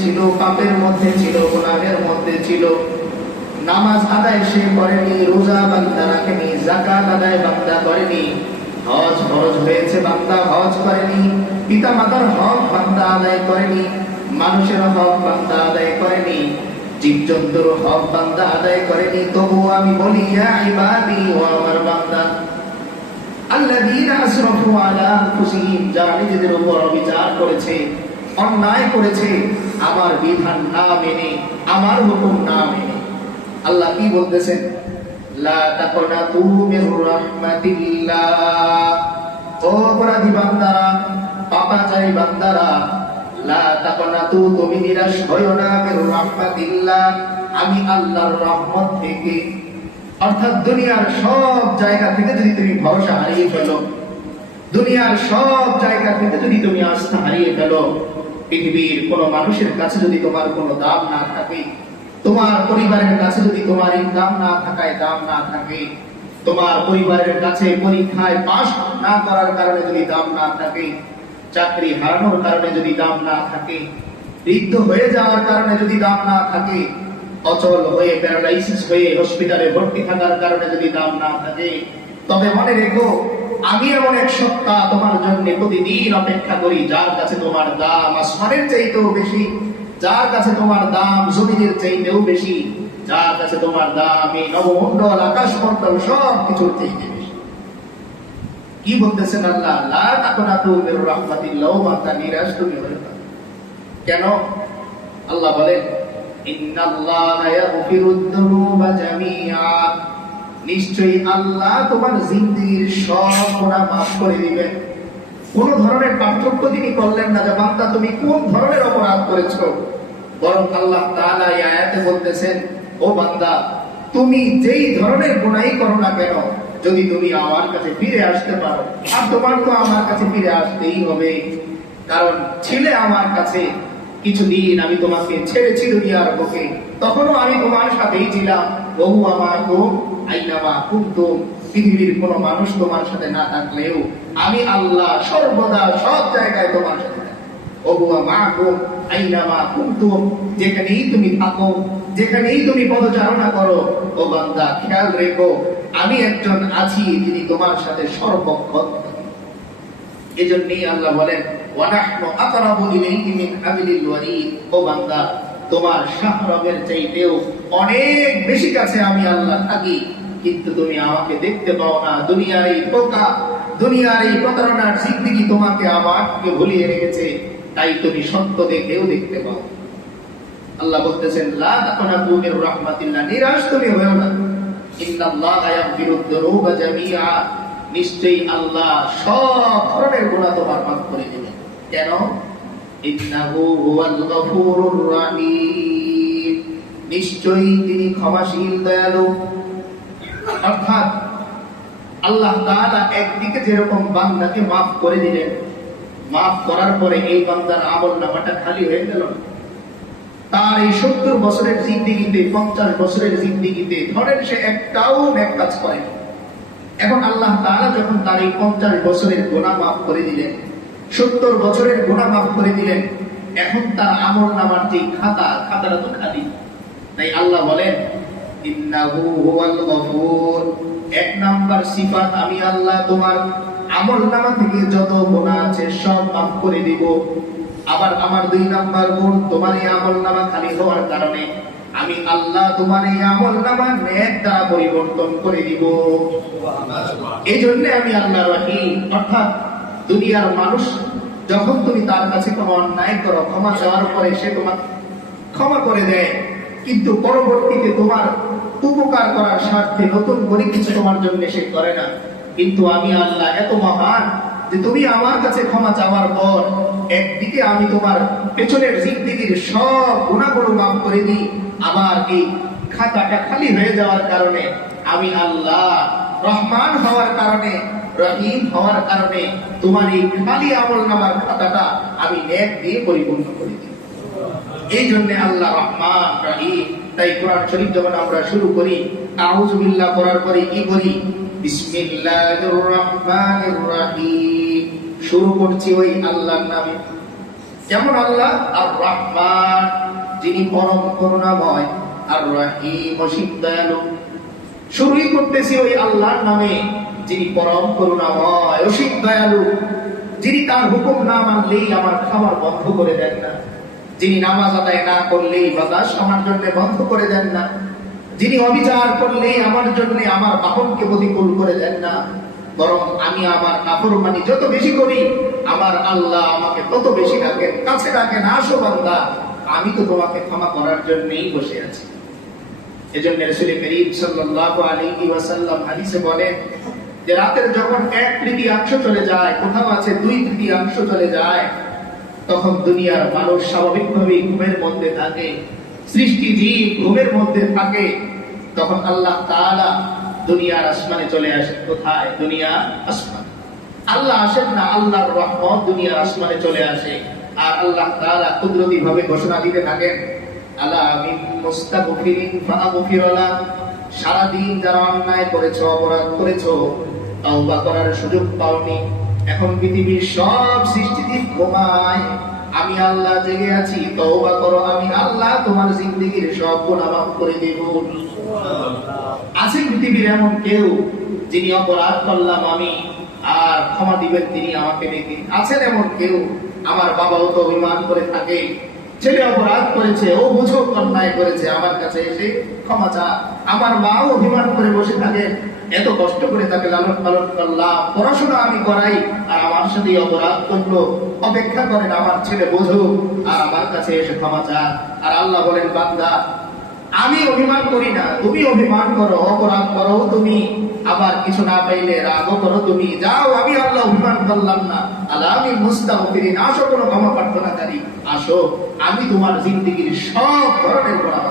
ছিল, পাপের মধ্যে ছিল, গুনাহের মধ্যে ছিল। নামাজ আদায় সে করেনি, রোজা বান্দা রাখেনি জাকাত আদায় বান্দা করেনি। হজ ফরজ হয়েছে, বান্দা হজ করেনি। পিতা মাতার হক বান্দা আদায় করেনি, মানুষের হক বান্দা আদায় করেনি, জীবজন্তুর হক বান্দা আদায় করেনি। তবু আমি বলি আমার বান্দা, আল্লাযীনা আসরাফু আলা আনফুসিহিম, যারা নিজেদের উপর অবিচার করেছে অন্যায় করেছে, আমার বিধান না মেনে, আমার হুকুম না মেনে। আল্লাহ কি বলতেছেন? অর্থাৎ দুনিয়ার সব জায়গা থেকে যদি তুমি ভরসা হারিয়ে ফেলো, দুনিয়ার সব জায়গা থেকে যদি তুমি আস্থা হারিয়ে ফেলো পৃথিবীর কোন মানুষের কাছে যদি তোমার কোনো দাম না থাকে, তোমার পরিবারের কাছে যদি তোমার ইনকাম না থাকায় দাম না থাকে, তোমার পরিবারের কাছে পরীক্ষায় পাশ না করার কারণে যদি দাম না থাকে, চাকরি হারানোর কারণে যদি দাম না থাকে রিক্ত হয়ে যাওয়ার কারণে যদি দাম না থাকে, অচল হয়ে, প্যারালাইসিস হয়ে হসপিটালে ভর্তি থাকার কারণে যদি দাম না থাকে তবে মনে রেখো, আমি এমন এক সত্তা তোমার জন্য প্রতিদিন অপেক্ষা করি, যার কাছে তোমার দাম আসমানের চাইতেও বেশি, যার কাছে তোমার দাম জমিনের চাইতেও বেশি, যার কাছে তোমার দাম এই নবমণ্ডল আকাশ মণ্ডল সব কিছুর চাইতে বেশি। কি বলতেছেন আল্লাহ? লা তাকুনাতু মির রাহমাতিল্লাহ বান্দা নিরাশ তুমি হয়ে কেন? আল্লাহ বলেন, ইন্নাল্লাহা ইয়াগফিরুদ যুনুবা জামিআ। নিশ্চয়ই আল্লাহ তোমার জিন্দির সব গুনাহ মাফ করে দিবেন। কোন ধরনের পার্থক্য তিনি করলেন না, যে বান্দা তুমি কোন ধরনের অপরাধ করেছ? বরং আল্লাহ আয়াতে বলতেছেন, ও বান্দা, তুমি যেই ধরনের গুনাহই করো না কেন, যদি তুমি আমার কাছে ফিরে আসতে পারো, আর তোমার তো আমার কাছে ফিরে আসতেই হবে। কারণ ছিলে আমার কাছে কিছুদিন আমি তোমাকে ছেড়েছি দুনিয়ার বুকে, তখনও আমি তোমার সাথেই ছিলাম, বহু আমার কুম পৃথিবীর মানুষ তোমার সাথে না থাকলেও আমি আল্লাহ সর্বদা সব জায়গায় তোমার সাথে মাকুম আইনামা কুমতুম যেখানেই তুমি থাকো, যেখানেই তুমি পদচারণা করো, ও বান্দা, খেয়াল রেখো, আমি একজন আছি যিনি তোমার সাথে সর্বক্ষণ। এজন্যই আল্লাহ বলেন ওয়ানাহনু আকরাবু ইলাইহি মিন হাবিলিল ওয়ারিদ ও বান্দা তোমার শাহরগের চাইতেও অনেক বেশি কাছে আমি আল্লাহ থাকি। কিন্তু তুমি আমাকে দেখতে পাও না। দুনিয়ার এই ধোকা দুনিয়ার এই প্রতারণার জিন্দিগি তোমাকে আমাকে ভুলিয়ে রেখেছে। তাই তুমি সত্য দেখেও দেখতে পাও আল্লাহ বলতেছেন নিরাশ তুমি হয়েও না। আল্লাহ সব ধরনের তোমার করে কেন? নিশ্চয়ই তিনি ক্ষমাশীল, দয়ালু। অর্থাৎ আল্লাহ তাআলা একদিকে যেরকম বান্দাকে মাফ করে দিলেন, মাফ করার পরে এই বান্দার আমল নামাটা খালি হয়ে গেল। তার এই সত্তর বছরের জিন্দিগিতে, পঞ্চাশ বছরের জিন্দিগিতে ধরেন সে একটাও এক কাজ করে এখন আল্লাহ তাআলা যখন তার এই পঞ্চাশ বছরের গোনা মাফ করে দিলেন সত্তর বছরের গোনা মাফ করে দিলেন। এখন তার আমল নামার যে খাতা খাতাটা তো খালি। তাই আল্লাহ বলেন এক নাম্বার সিফাত আমি আল্লাহ তোমার আমল নামা থেকে যত গোনা আছে সব মাফ করে দিব। আবার আমার দুই নাম্বার গুণ তোমার এই আমল নামা খালি হওয়ার কারণে আমি আল্লাহ তোমার এই আমল নামা নেক দ্বারা পরিবর্তন করে দিব। এই জন্য আমি আল্লাহ রাহিম। অর্থাৎ দুনিয়ার মানুষ, যখন তুমি তার কাছে কোনো অন্যায় করো, ক্ষমা চাওয়ার পরে সে তোমার ক্ষমা করে দেয়। কিন্তু পরবর্তীতে তোমার উপকার করার স্বার্থে নতুন করে কিছু তোমার জন্য সে করে না। কিন্তু আমি আল্লাহ এত মহান যে তুমি আমার কাছে ক্ষমা চাওয়ার পর একদিকে আমি তোমার পেছনের জিন্দিগির সব গুণাগুলো মাফ করে দিই, আবার এই খাতাটা খালি হয়ে যাওয়ার কারণে আমি আল্লাহ রহমান হওয়ার কারণে রহিম হওয়ার কারণে তোমার এই খালি আমল নামার খাতাটা আমি দিয়ে পরিপূর্ণ এই আল্লাহ রহমান রহিম, তাই কোরআন শরীফ যখন আমরা শুরু করি করার পরে কি করি বিসমিল্লাহির রহমানির রহিম। শুরু করছি ওই আল্লাহর নামে। কেমন আল্লাহ? আর রহমান, যিনি পরম করুণাময়, আর রহিম অসীম দয়ালু শুরুই করতেছি ওই আল্লাহর নামে। যিনি পরম করুণাময় অসীম দয়ালু, যিনি তার হুকুম না মানলেই আমার খাবার বন্ধ করে দেন না। যিনি নামাজ আদায় না করলেই বাতাস আমার জন্য বন্ধ করে দেন না। যিনি অবিচার করলেই আমার জন্য আমার বাহনকে প্রতিকূল করে দেন না। বরং আমি আমার কাপড় মানি যত বেশি করি, আমার আল্লাহ আমাকে তত বেশি ডাকেন কাছে ডাকেন আসো বান্দা, আমি তো তোমাকে ক্ষমা করার জন্যই বসে আছি। এজন্য রসুল করিম সাল্লাল্লাহু আলাইহি ওয়াসাল্লাম হাদিসে বলেন যে রাতের যখন এক তৃতীয়াংশ চলে যায়, কোথাও আছে দুই তৃতীয়াংশ চলে যায়, তখন দুনিয়ার মানুষ স্বাভাবিকভাবেই ঘুমের মধ্যে থাকে। সৃষ্টি জীব ঘুমের মধ্যে থাকে। তখন আল্লাহ তাআলা দুনিয়ার আসমানে চলে আসেন কোথায়? দুনিয়া আসমান। আল্লাহ আসেন না, আল্লাহর রহমত দুনিয়ার আসমানে চলে আসে। আর আল্লাহ তাআলা কুদরতি ভাবে ঘোষণা দিতে থাকেন, আলা মিন মুস্তাগফিরিন ফাগফির সারাদিন যারা অন্যায় করেছ, অপরাধ করেছ তওবা করার সুযোগ পাওনি। এখন পৃথিবীর সব সৃষ্টিজীব ঘুমায় আমি আল্লাহ জেগে আছি, তওবা করো, আমি আল্লাহ তোমার জিন্দেগীর সব গুনাহ করে দেব। আছে পৃথিবীর এমন কেউ যিনি অপরাধ করলাম আমি, আর ক্ষমা দিবেন তিনি আমাকে ডেকে। আছেন এমন কেউ আমার বাবাও তো অভিমান করে থাকে। ছেলে অপরাধ করেছে, ও বুঝো অন্যায় করেছে, আমার কাছে এসে ক্ষমা চা আমার মাও অভিমান করে বসে থাকে। এত কষ্ট করে তাকে লালন পালন করলাম, পড়াশোনা আমি করাই, আর আমার সাথে অপরাধ করল। অপেক্ষা করেন আমার ছেলে বোঝো আর আমার কাছে এসে ক্ষমা চা আর আল্লাহ বলেন, বান্দা, আমি অভিমান করি না, তুমি অভিমান করো, অপরাধ করো তুমি। আবার কিছু না পাইলে রাগও করো তুমি। যাও, আমি আল্লাহ অভিমান করলাম না। আল্লাহ, আমি মুস্তাগফিরিন, আসো, কোনো ক্ষমা প্রার্থনাকারী আসো, আমি তোমার জিন্দিগির সব ধরনের গুনাহ